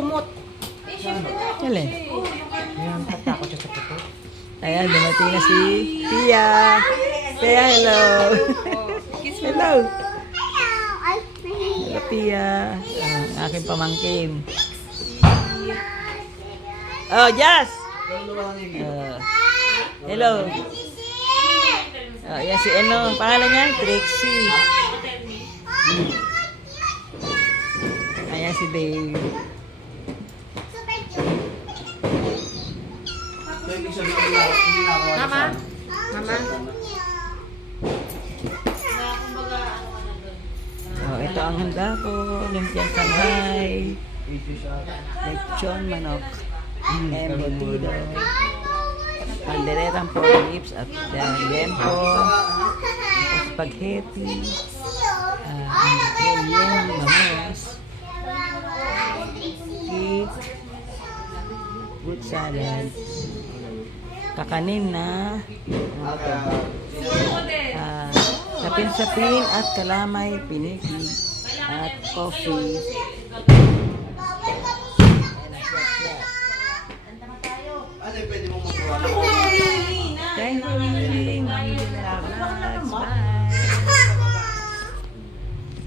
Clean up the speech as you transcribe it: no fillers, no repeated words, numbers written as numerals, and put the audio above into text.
kumot. Alin? Ayan, tatakot siya sa puto. Ayan, dumating na si Pia. Pia, hello. Hello. Hello, Pia. Ang aking pamangkin. Oh, Jazz! Hello. Oh, yan si ano, pangalan niya? Trixie. Ayan si Dave. Mama? Mama? Oh, ito ang handa ko. Lumpiang Shanghai. Lechon manok. Embutido. Panderetang pork lips at liempo. Spaghetti. Yan, bangus. Cake. Fruit salad. Kakanin na. Sapin-sapin at kalamay, piniki at coffee. Thank you, Mami. Bye.